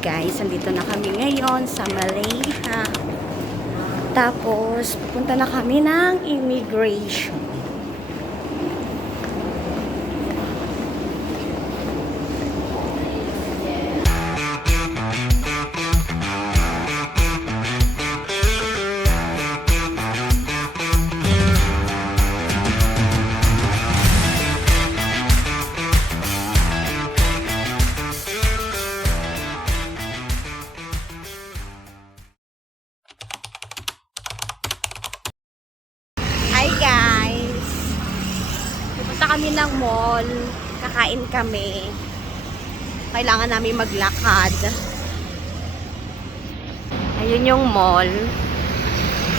guys, andito na kami ngayon sa Malaysia. Tapos, pupunta na kami ng immigration. Hi guys! Pupunta kami ng mall. Kakain kami. Kailangan namin maglakad. Ayun yung mall.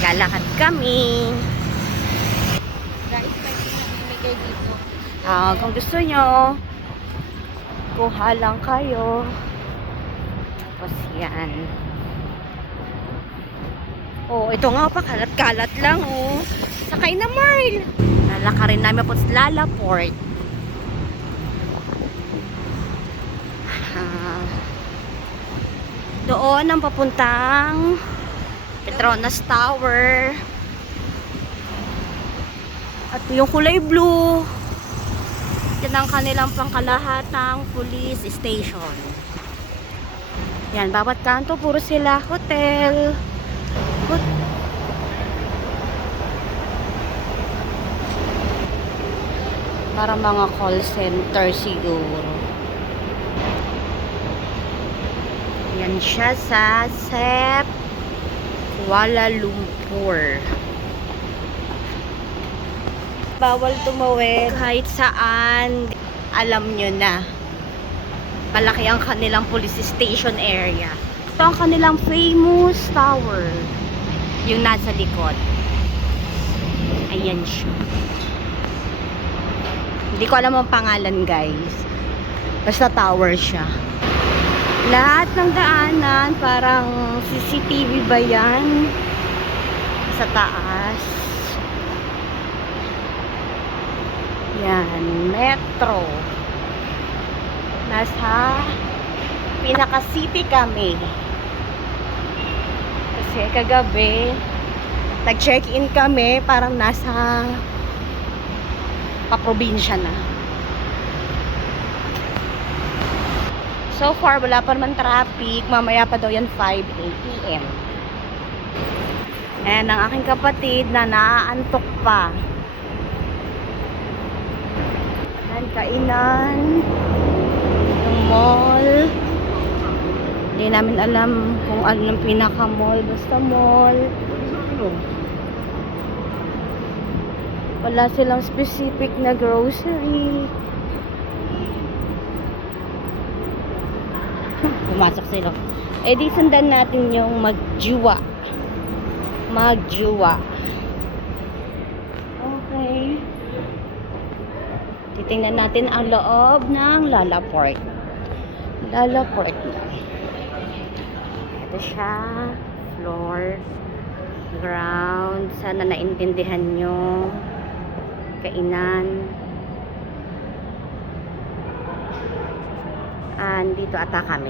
Lalakad kami. Guys, may pinamimigay dito. Kung gusto nyo, kuha lang kayo. Tapos yan. Oh, ito nga pa, kalat-kalat lang oh. Sakay na Marl. Lalakarin namin po sa Lalaport. Doon ang papuntang Petronas Tower. At yung kulay blue, yan ang kanilang pangkalahatang police station. Yan, bawat kanto puro sila hotel. Para mga call center siguro. Yan siya sa SEP Kuala Lumpur. Bawal tumawid kahit saan. Alam nyo na. Malaki ang kanilang police station area. Ito ang kanilang famous tower. Yung nasa likod. Ayan siya. Hindi ko alam ang pangalan guys. Basta tower siya. Lahat ng daanan parang CCTV ba yan? Sa taas. Yan. Metro. Nasa pinaka-city kami. Kasi kagabi nag-check-in kami parang nasa paprobinsya na. So far, wala pa naman traffic. Mamaya pa daw yan 5 PM. Ayan ang aking kapatid na naaantok pa. Ayan, kainan. Yung mall. Hindi namin alam kung ano ang pinaka-mall. Basta mall. Wala silang specific na grocery. Pumasok sila. Eh di sundan natin yung magjuwa. Okay. Titingnan natin ang loob ng Lalaport. Lalaport na. Ito siya. Floor. Ground. Sana naintindihan nyo. Kainan. Dito ata kami.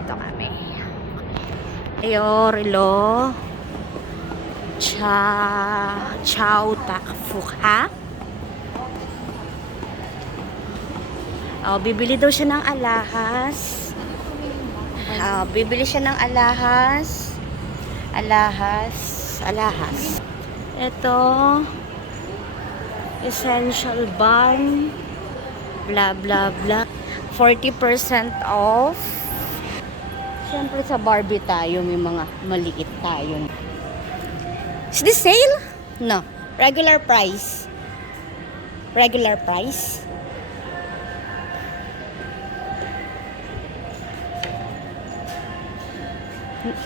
Dito kami. Ayo, relo. Chow tak phuc ha? Bibili daw siya ng alahas. Bibili siya ng alahas. Alahas. Ito. Essential bun. Blah, blah, blah. 40% off. Siyempre sa Barbie tayo, may mga maliit tayo. Is this sale? No. Regular price. Regular price.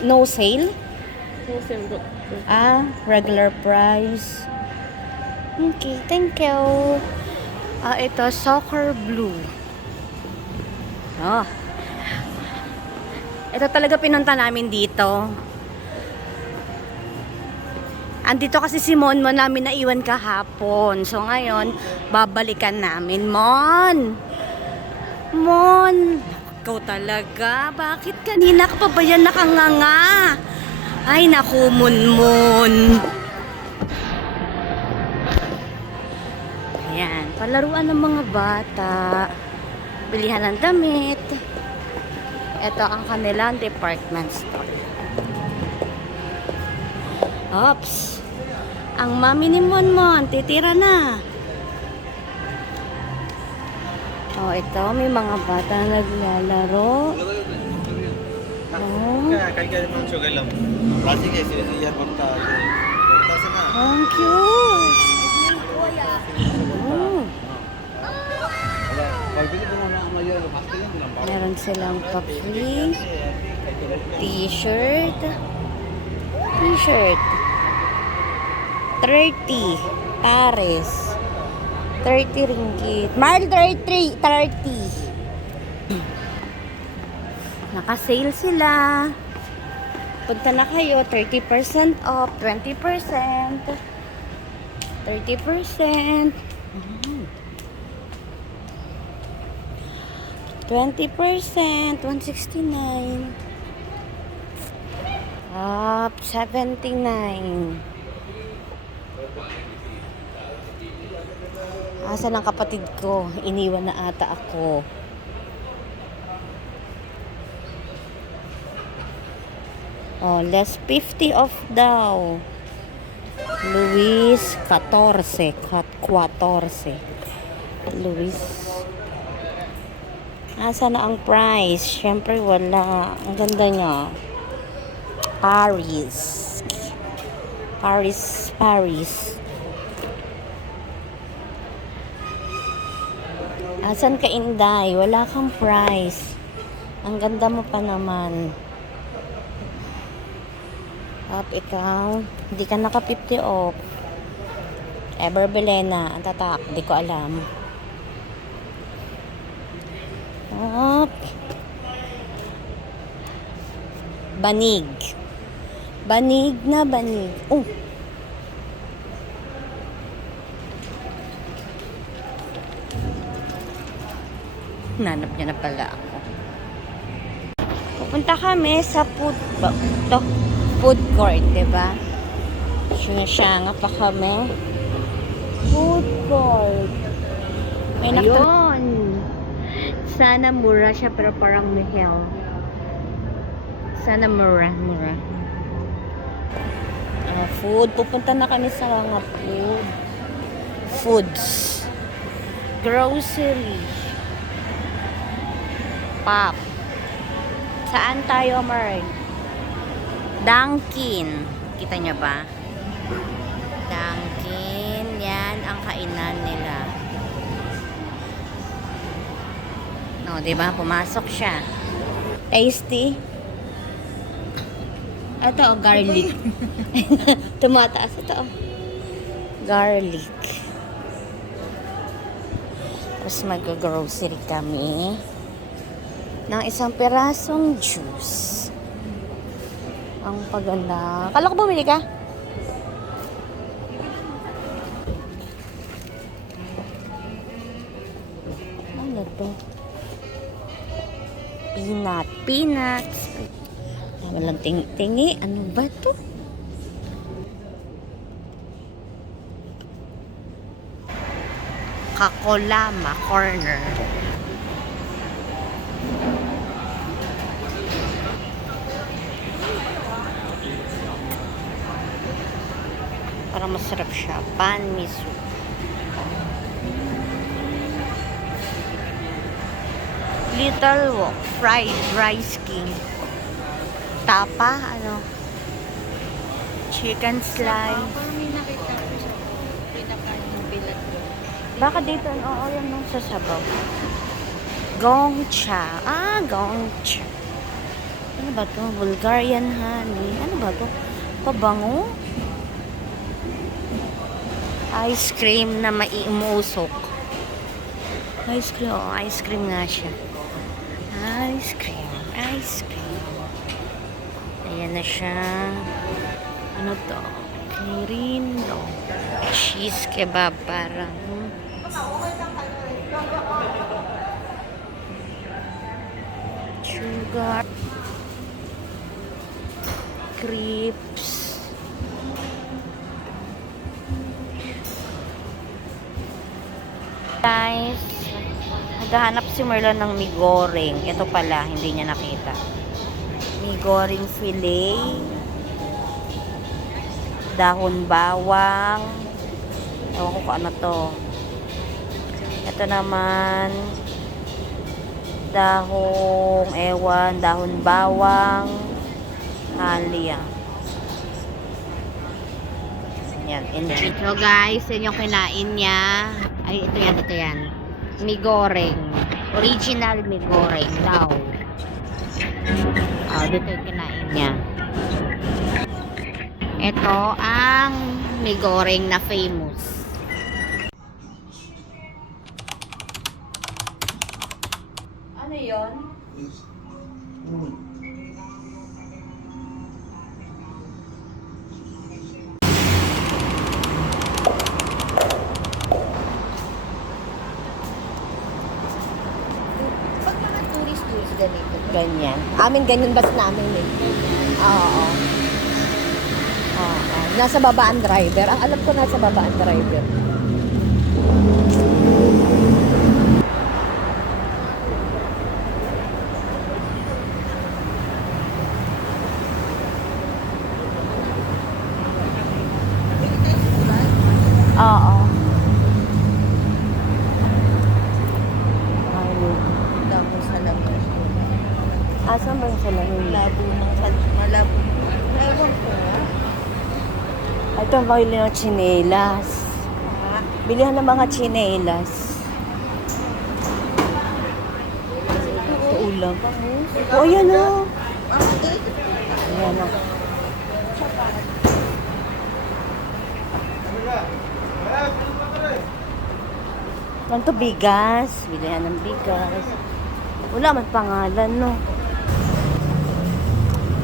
No sale? No sale. Regular price. Okay, thank you. Ito, soccer blue. Ito talaga pinunta namin dito. Andito kasi si Monmon namin naiwan kahapon. So ngayon, babalikan namin. Mon! Ikaw talaga. Bakit kanina ka pa ba yan nakanganga? Ay, naku, Munmun. Ayan, palaruan ng mga bata. Bilihan ng damit. Ito ang kanilang department store. Oops. Ang mami ni Monmon, titira na. Oh, ito, may mga bata na naglalaro. Oh, ang cute. Oh, meron silang puppy, t-shirt, 30 pares, 30 ringgit. Mahal, 30. Naka-sale sila. Punta na kayo, 30% off, 20%, 30%. 20%, 169. Up, 79. Asan ang kapatid ko? Iniwan na ata ako. Oh, less 50 off daw. Luis 14. Luis. Asan na ang price? Syempre wala. Ang ganda niya. Paris. Asan ka, Inday? Wala kang price. Ang ganda mo pa naman. Up, ikaw. Hindi ka naka 50 off. Ever Belena. Ang tatak. Hindi ko alam. Up. Banig. Banig na banig. Oh. Nanap niya na pala ako. Pupunta kami sa food court, diba? Siya pa kami. Food court. Ayun. Sana mura siya pero parang mihel. Sana mura. Food. Pupunta na kami sa mga foods. Grocery. Pop. Saan tayo, Mark? Dunkin. Kita niya ba? Dunkin. Yan ang kainan nila. No, diba? Pumasok siya. Tasty. Ito, garlic. Tumataas ito. Garlic. Tapos mag-grocery kami ng isang pirasong juice. Ang paganda. Kala ko bumili ka? Ano to? Peanuts. Walang tingi. Ano ba to? Kakolama Corner. Para masarap siya. Pan miso. Little Wok Fried Rice King. Tapa, chicken slice. Parang may nakita ko sa pinakain ng bilat ko. Baka dito, oo, yan nung sasabaw. Gongcha. Gongcha. Ano ba to? Bulgarian honey. Ano ba to? Pabango? Ice cream na maiimusok. Ice cream nga siya. Ice cream. Ayan na siya. Ano to? Kirindo. Cheese kebab parang. Sugar. Crepes. Guys, naghahanap si Merlon ng migoreng. Ito pala, hindi niya nakita. Migoreng filet. Dahon bawang. Ewan ko kung ano to. Ito naman, dahon bawang, halia. Yan, enjoy. So guys, yun yung kinain niya. Ay, ito yan. Migoreng. Original migoreng daw. Dito yung kinain niya. Ito ang migoreng na famous. Ano yun? Pag mga tourist ganito. Ganyan. Amin ganyan bas namin eh. Oo. Oo. Nasa baba ang driver. Ang alam ko nasa baba ang driver. Oo. Labo sa labas. Asan ba yung salamin? Malabo. Ewan ko nga. Ito ang bili ng tsinelas. Bilihan ng mga tsinelas. Ito ulam. Oh, yan o. Ayan o. Ano to, bigas? Bilihan ng bigas. Wala man pangalan, no?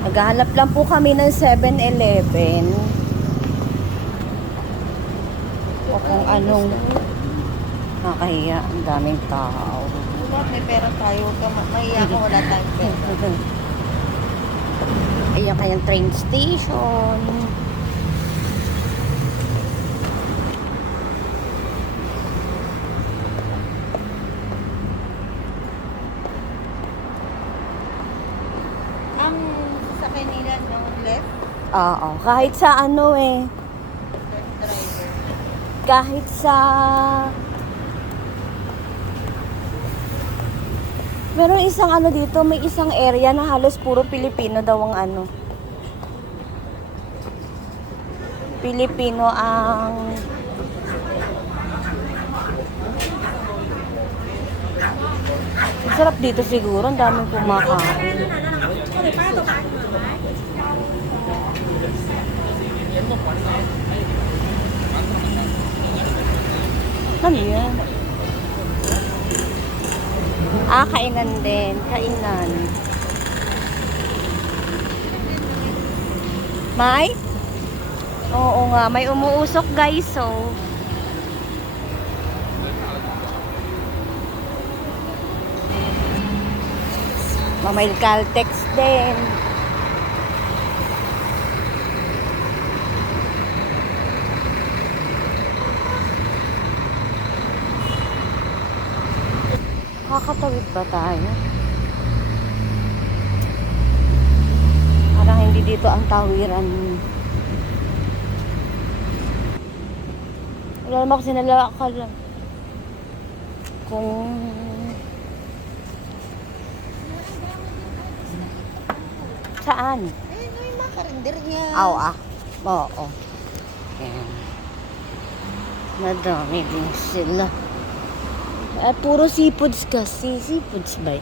Naghahanap lang po kami ng 7-Eleven. O kung anong nakakahiya. Ang daming tao. Diba, may pera tayo. Mahiya ka, wala tayong pera. Ayan kayang train station. Ang sasakay nila, no? Left Oo. Kahit sa ano eh. driver. Kahit sa... Meron isang ano dito, may isang area na halos puro Pilipino daw ang ano. Pilipino ang... Ang sarap dito siguro, ang daming kumakain. Ano yan? Kainan din. Kainan. May? Oo nga, may umuusok guys, so. May Caltex din. Kakatawid ba tayo? Parang hindi dito ang tawiran. Wala naman kasi nalakal. Kung... Saan? May mga karinderya. Oo. Ayan. Madami din sila. Puro seafoods kasi. Seafoods ba?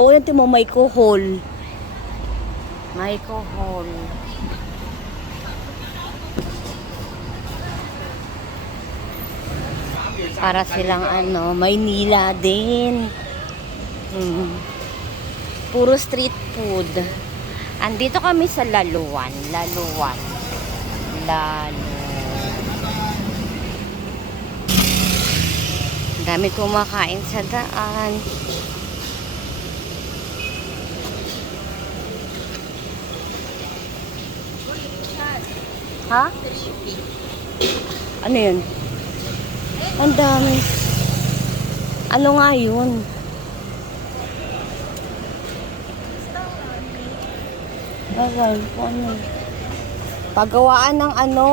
Oo, yan mo, may kohol. May kohol. Para silang ano, Maynila din. Puro street food. Andito kami sa Laluan. Dami kumakain sa daan. Ha? 350. Ano yun? Ang dami. Ano nga yun? Aral po ano? Paggawaan ng ano?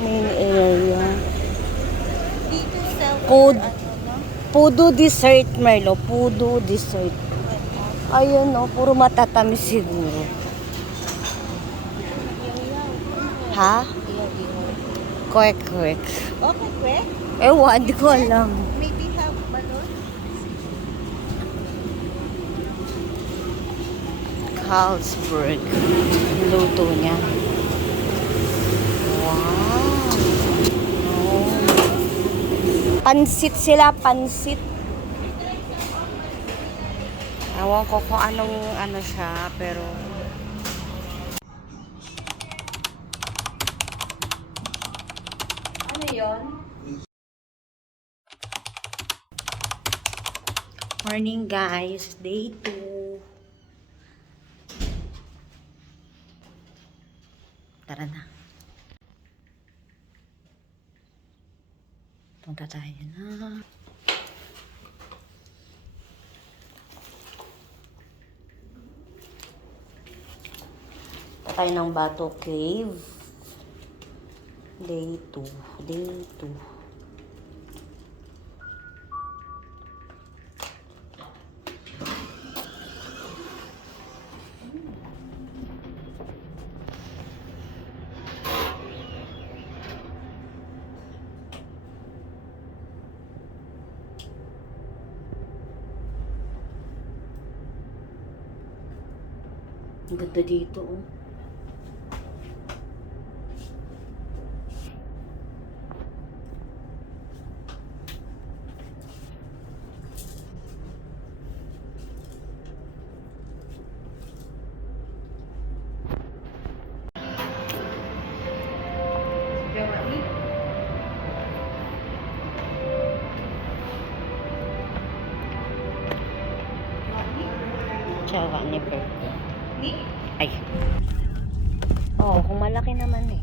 Main area. Dito sa Food. ano, no? Pudo dessert, Merlo. Pudo dessert. Ayun, no. Puro matatamis siguro. Ha? Kwek, kwek. Okay, kwe? Ewan, di ko alam. Maybe have balon? Carlsberg. Luto niya. Wow. Oh. Pansit sila, pansit. Ewan ko kung anong ano siya, pero... Ano yon? Morning guys, day 2. Tara na. Punta tayo na. Punta tayo ng Bato Cave. Day 2. Day 2. Ang ganda dito, oh. Tsawa ni Pepe. Ay. Oo, kung malaki naman eh.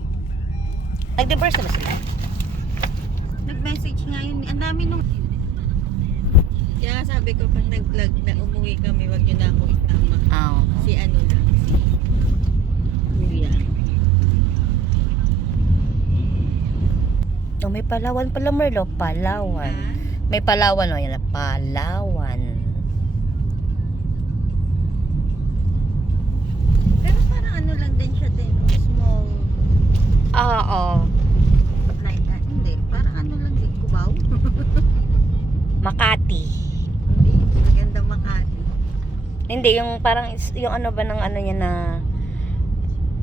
Nag-divorce na ba sila? Nag-message nga yun. Ang dami nung... Kaya sabi ko pag nag-vlog na umuwi kami, wag nyo na ako isama. Oo. Si ano lang, si Kuya. Oh, may Palawan pala, Merlo. Palawan. Ha? May Palawan, oh. Yan, Palawan. Pero parang ano lang din siya din, no? Small, Oo. like, hindi, parang ano lang din, Cubao. Makati. Hindi, maganda Makati. Hindi, yung parang, yung ano ba ng ano niya na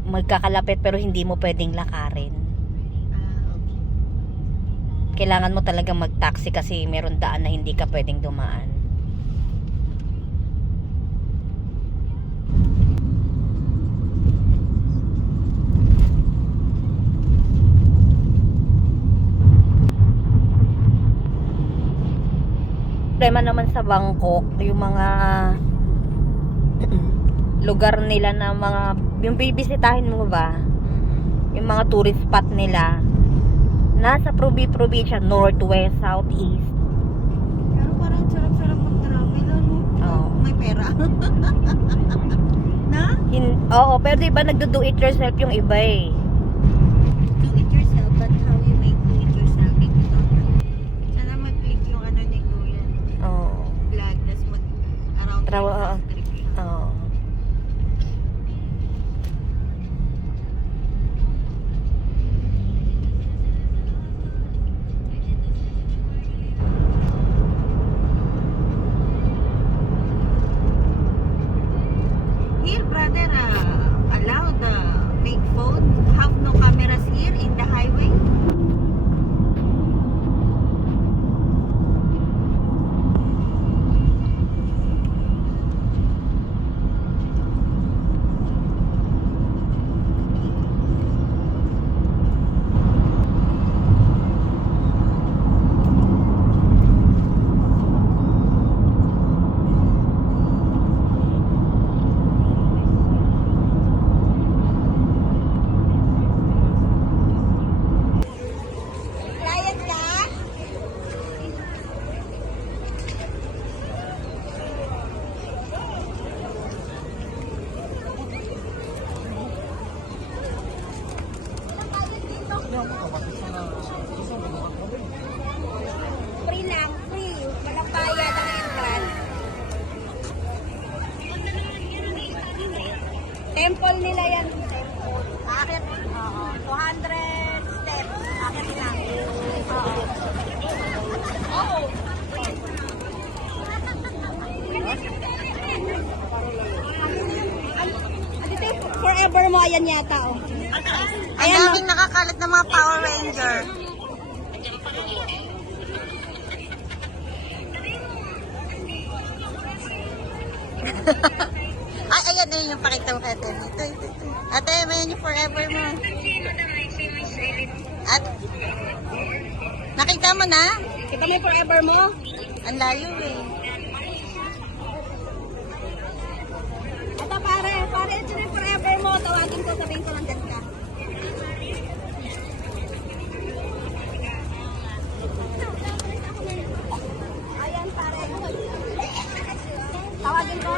magkakalapit pero hindi mo pwedeng lakarin. Okay. Kailangan mo talaga mag-taxi kasi meron daan na hindi ka pwedeng dumaan. Problema naman sa Bangkok, yung mga lugar nila na mga, yung bibisitahin mo ba, yung mga tourist spot nila, nasa probinsya, north, west, south, east. Pero parang sarap-sarap mag-travel, ano? Oo. May pera. Na? Oo, pero diba nagdo-do it yourself yung iba eh. Do it yourself, but how you make do it yourself? Sana mag-click yung ano ni Kuya. Oo. Vlog, tas around the country. Oo. Here, brother, allowed make phone Temple nila yan. Temple. Akit. Oo. 200 steps. Akit lang. Oo. Oo. Forever mo, ayan yata, oh. Ang daming nakakalat ng mga Power Ranger. Ay, ayan na yung pakita mo kate. Ito. Ate, may yung forever mo. At, nakita mo na? Kita mo yung forever mo? Ang layo eh. Ito pare, ito yung forever mo. Tawagin ko, sabihin ko lang dyan ka. Ayan pare. Tawagin ko.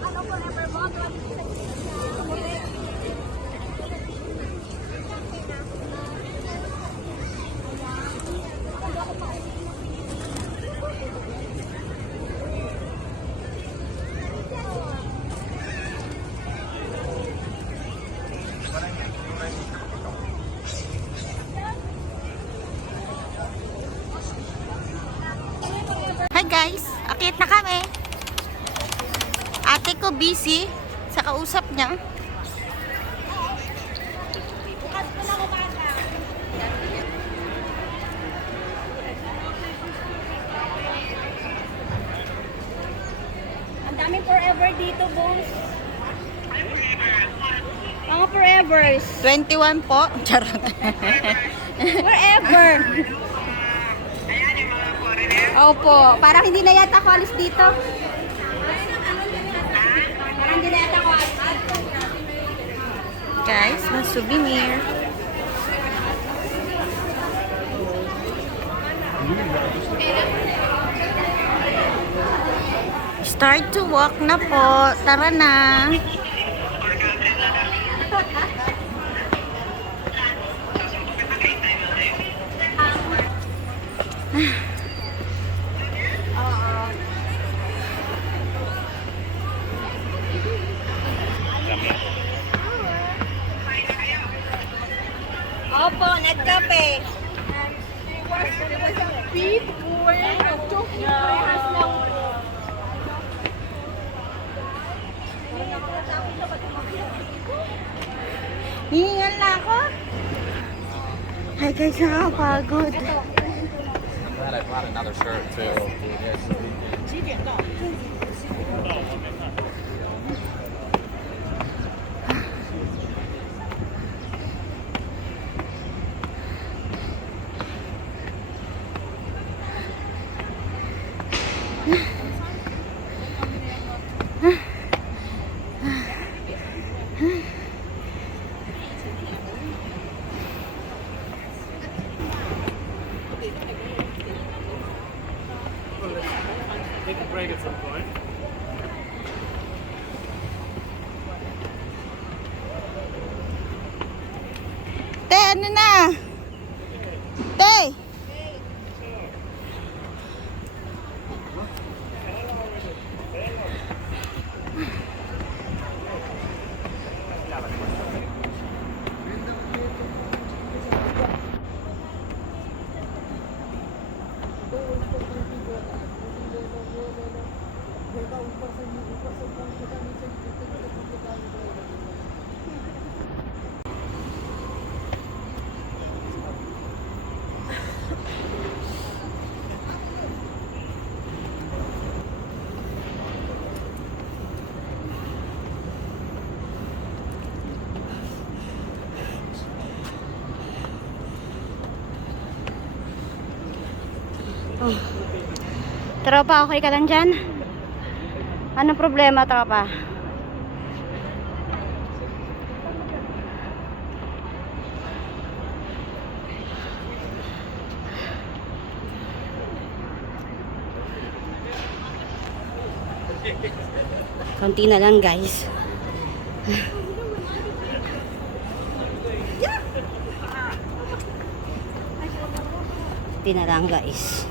Ano forever mo? Hi guys, akit na kami. Ate ko busy sa kausap niya. Ang daming forever dito, boss. Mga forevers. 21 po. Charot. Forever. Opo. Parang hindi na yata ako alis dito. Parang hindi na yata ako alis. Guys, mga souvenir. Start to walk na po. Tara na. Opo, nagkape. Hihingal na ako. Hi guys, nakakapagod. I'm glad I brought another shirt too. Take a break at some point. Te, ano na? Te! Oh. Tropa, okay ka lang dyan? Anong problema, tropa? Konti na lang, guys. Konti na lang, guys.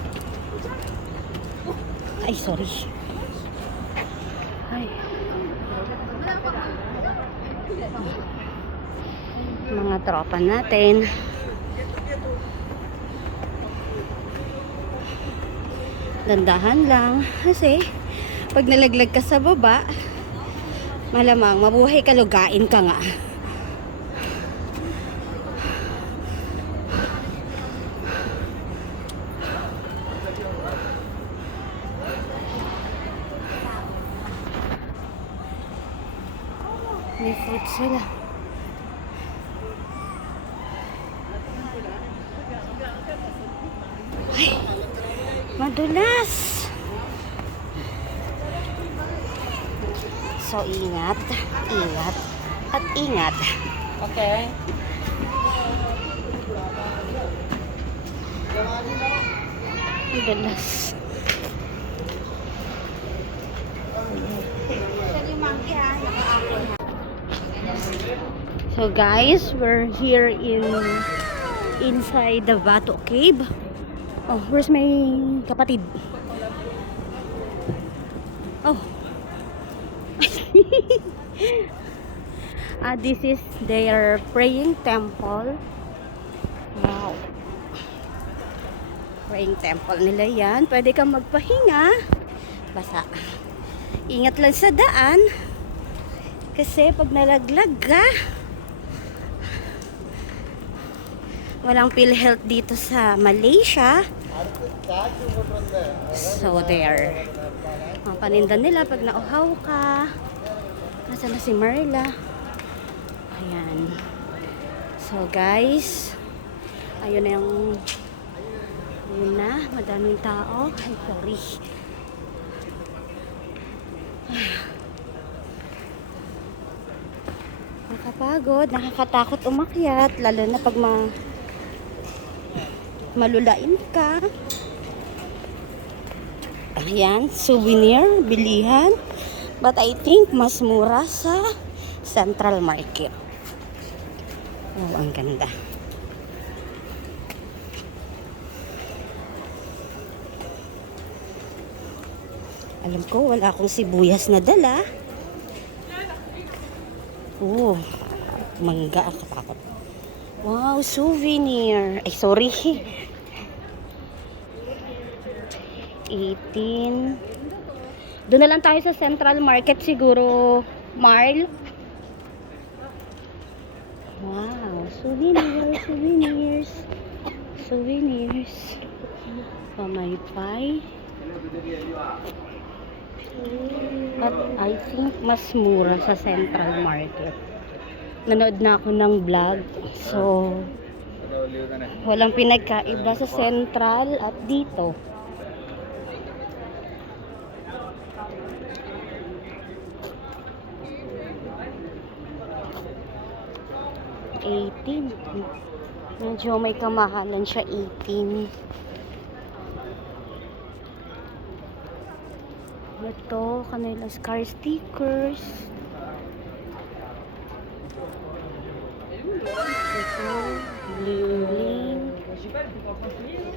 Ay, sorry. Ay. Mga tropa natin. Dandahan lang. Kasi, pag nalaglag ka sa baba, malamang mabuhay ka, lugain ka nga. May fruit sila. Ay, madulas. So, ingat, ingat, at ingat. Okay. Madulas. So guys, we're here inside the Bato Cave. Oh, where's my kapatid? Oh. This is their praying temple. Wow. Praying temple nila yan. Pwede kang magpahinga. Basta. Ingat lang sa daan. Kasi pag nalaglag ka, walang PhilHealth dito sa Malaysia. So there. Ang paninda nila pag nauhaw ka. Nasaan na si Marla? Ayan. So guys, ayun na yung yun na, madaming tao. Ay, sorry. Nakapagod, nakakatakot umakyat, lalo na pag malulain ka. Ayan, souvenir, bilihan. But I think mas mura sa Central Market. Oh, ang ganda. Alam ko, wala akong sibuyas na dala. Oh, mangga ang katakot. Wow, souvenir. Ay, sorry. 18. Doon na lang tayo sa Central Market siguro, Marl. Wow, souvenirs, souvenirs. Souvenirs. Pamaypay. At I think mas mura sa Central Market. Nanood na ako ng vlog. So, walang pinagkaiba sa Central at dito. $18. Medyo may kamahalan siya, 18. Ito, kanilang scar stickers. Ito, bling bling.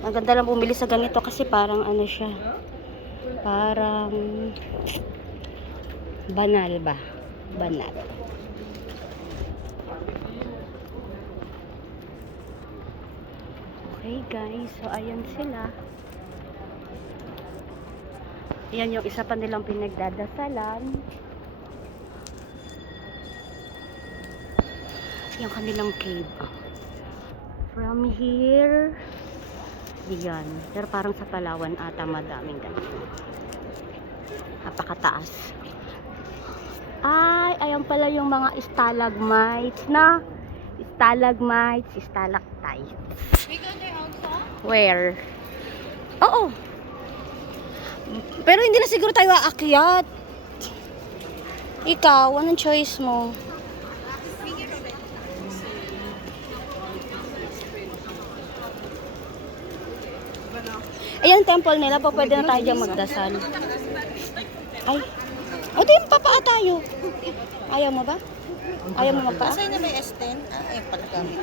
Maganda lang bumili sa ganito kasi parang ano siya. Parang banal ba? Banal. Okay guys, so ayan sila. Ayan yung isa pa nilang pinagdadasalan. Yung kanilang cave. From here, yan. Pero parang sa Palawan ata madaming ganito. Napakataas. Ay, ayan pala yung mga stalagmites na. Stalagmites, stalactites. Where? Oo. Pero hindi na siguro tayo aakyat. Ikaw, anong choice mo? Ayan, temple nila. Pa pwede na tayo dyan magdasal. Ay. O, di papaa tayo. Ayaw mo ba? Ayaw mo magpaa? Kasi na may S10. Ay, pala gamit.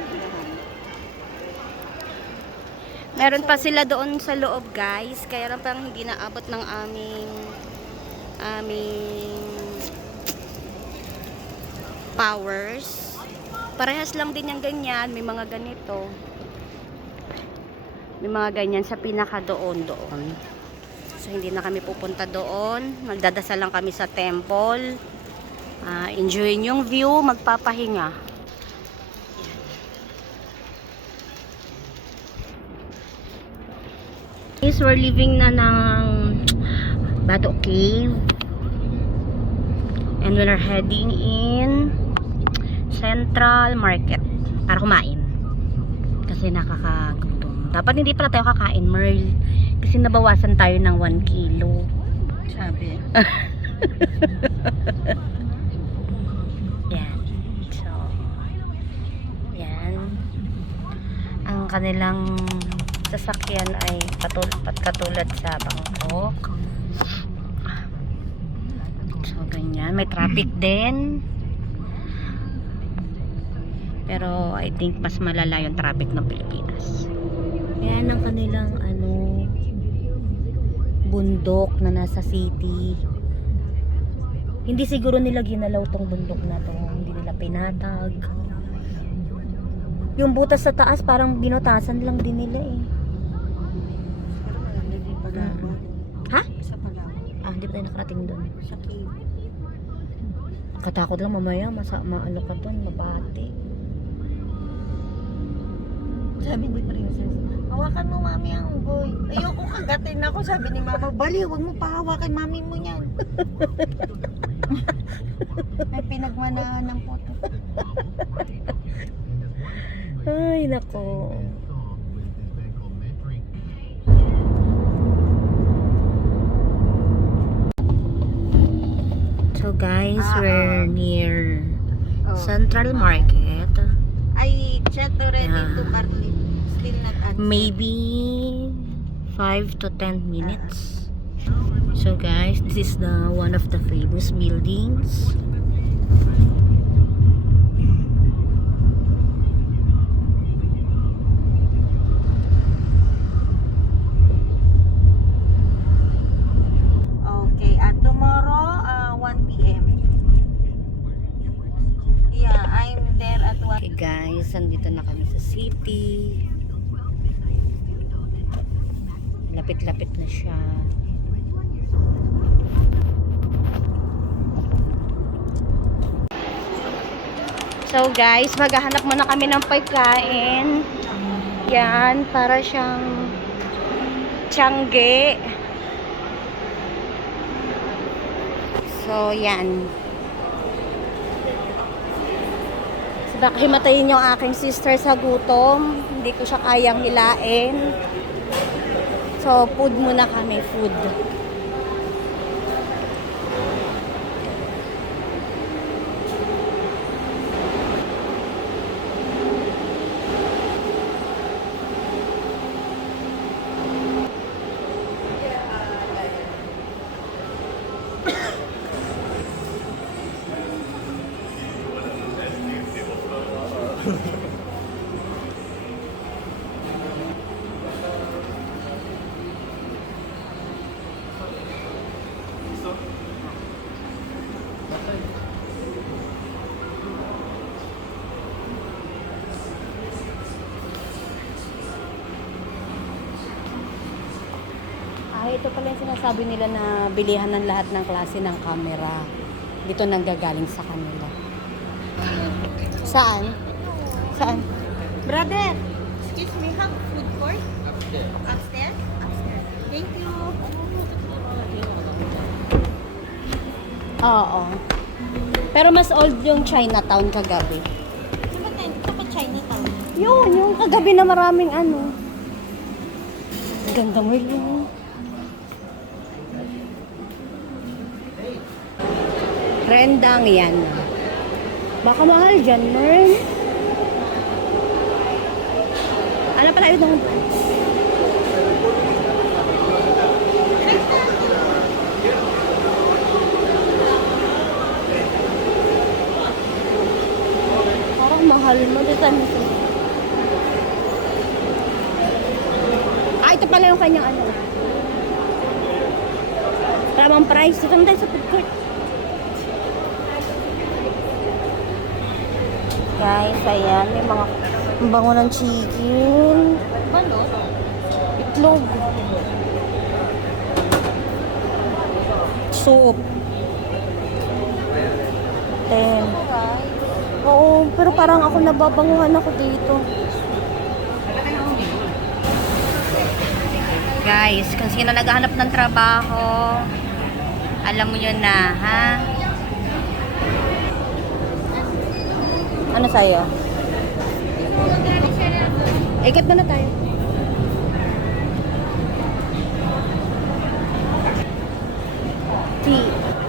Meron pa sila doon sa loob, guys. Kaya lang parang hindi naabot ng aming powers. Parehas lang din yung ganyan. May mga ganito. May mga ganyan sa pinaka doon. So, hindi na kami pupunta doon. Magdadasal lang kami sa temple. Enjoyin yung view. Magpapahinga. Guys, we're leaving na ng Bato Cave. And we are heading in Central Market para kumain. Kasi nakakagutom. Dapat hindi pala tayo kakain, Merl. Kasi nabawasan tayo ng 1 kilo. Sabi. Yan. So, yan. Ang kanilang sasakyan ay katulad sa Bangkok. So, ganyan. May traffic din. Pero, I think mas malala yung traffic ng Pilipinas. Yan ang kanilang bundok na nasa city. Hindi siguro nila ginalaw tong bundok na to. Hindi nila pinatag. Yung butas sa taas parang binutasan lang din nila eh. Pero maganda din Palawan. Ha? Sa Palawan. Hindi pa tayo nakarating doon. Sa cave. Katakot lang mamaya, maano ka doon, mabati. Sabi ni Princess, hawakan mo mami ang unggoy. Ayoko kagatin ako. Sabi ni mama, bali, huwag mo pahawakan mami mo yan. May pinagmanahan ng puto. Ay, nako. So guys, we're near Central Market. I chat already Yeah. to Carly. Still not answer. Maybe 5 to 10 minutes. So guys, this is the one of the famous buildings. Okay, tomorrow 1 p.m. Yeah, I'm there at 1. Okay guys, andito na kami sa city. Lapit-lapit na siya. So guys, maghahanap muna kami ng pagkain. Yan, para siyang tiangge. So yan. So baka himatayin yung aking sister sa gutom. Hindi ko siya kayang hilain. So food muna kami, food. Ito pala yung sinasabi nila na bilihan ng lahat ng klase ng camera. Dito nanggagaling sa kanila. Saan? Saan? Brother, excuse me, have food court? Upstairs? Upstairs. Thank you. Oo. Pero mas old yung Chinatown kagabi. Ito pa Chinatown. Yung kagabi na maraming ano. Ganda mo yun. Rendang yan. Baka mahal dyan, Mern. Ano pala yun? Parang mahal mo. Dito mo. ito pala yung kanyang ano. Tamang price. Ito tayo sa food court. Guys, ayan. May mga ang bango ng chicken. Ano? Itlog. Soup. 10. Oo, pero parang ako nababanguhan ako dito. Guys, kung sino naghahanap ng trabaho, alam mo yun na, ha? Ano sa'yo? Ikot na tayo.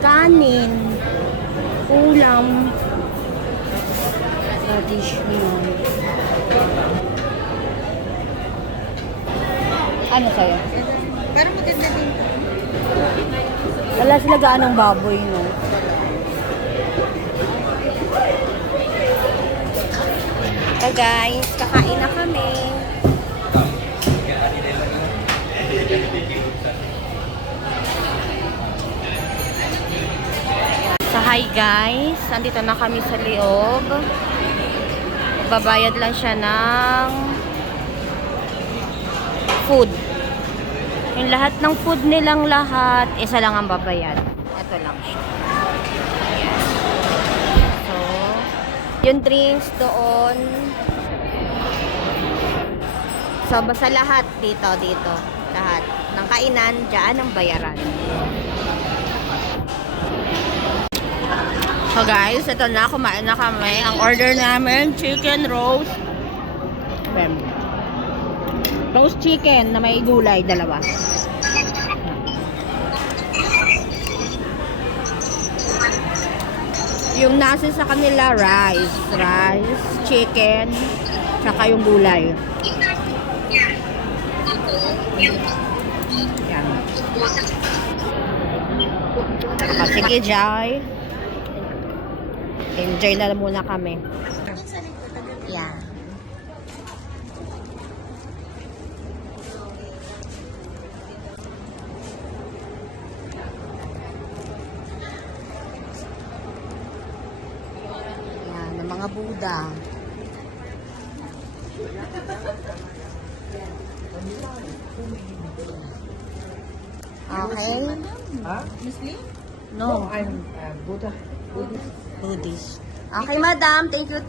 Kanin, ulam, additional. Ano sa'yo? Parang maganda din. Wala sila gaanong baboy, no? So guys, kakain na kami. So hi guys, andito na kami sa loob. Babayad lang siya ng food. Yung lahat ng food nilang lahat, isa lang ang babayad. Ito lang siya. Ayan. So, yung drinks doon. So, basta lahat dito. Lahat. Ng kainan, dyan ang bayaran. So guys, ito na. Kumain na kami. Ang order namin, chicken roast. Roast chicken na may gulay, dalawa. Yung nasa sa kanila, rice, chicken, tsaka yung gulay. Yan. Sige, Jai. Enjoy na muna kami. Yeah. Yan, ng mga Buddha. Okay. Muslim? No, I'm Buddha. Buddhist. Okay, madam. Thank you.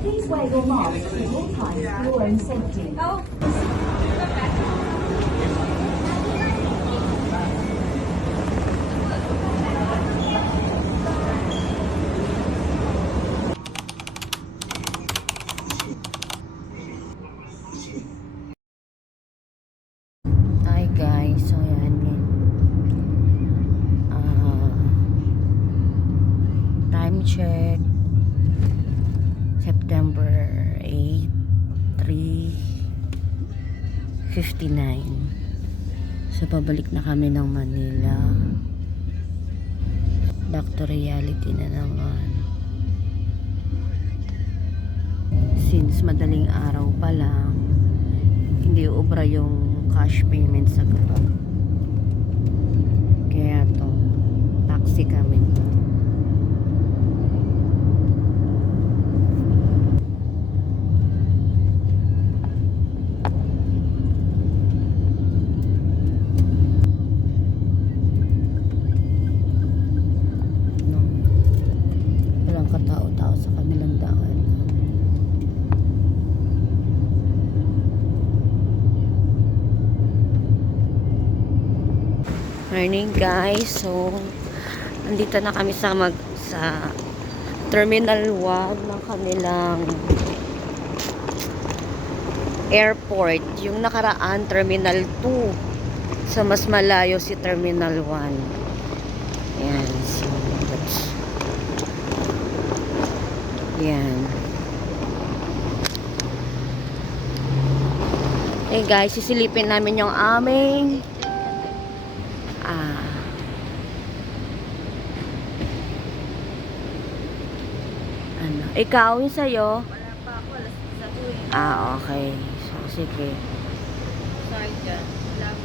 Please wear your mask at all times for your own safety. Hi guys, so yan time check September 8, 3:59. So pabalik na kami ng Manila. Back to reality na naman. Since madaling araw pa lang, hindi ubra yung cash payment sa Grab. Kaya to, taxi kami. No. Walang katao-tao sa kanilang daan. Morning guys, so nandito na kami sa Terminal 1 ng kanilang Airport. Yung nakaraan, Terminal 2. So, mas malayo si Terminal 1. Yan. So, that's... Yan. Okay guys, sisilipin namin yung aming ano, ikaw yung sa'yo? Wala pa ako, alas 1 Okay. So, sige. Sorry dyan.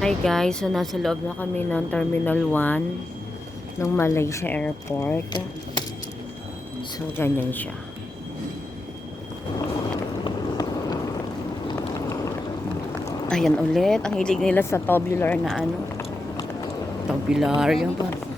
Hi guys, so nasa loob na kami ng Terminal 1 ng Malaysia Airport. So, ganyan siya. Ayan ulit, ang hilig nila sa tubular na ano. Tubular, yung parang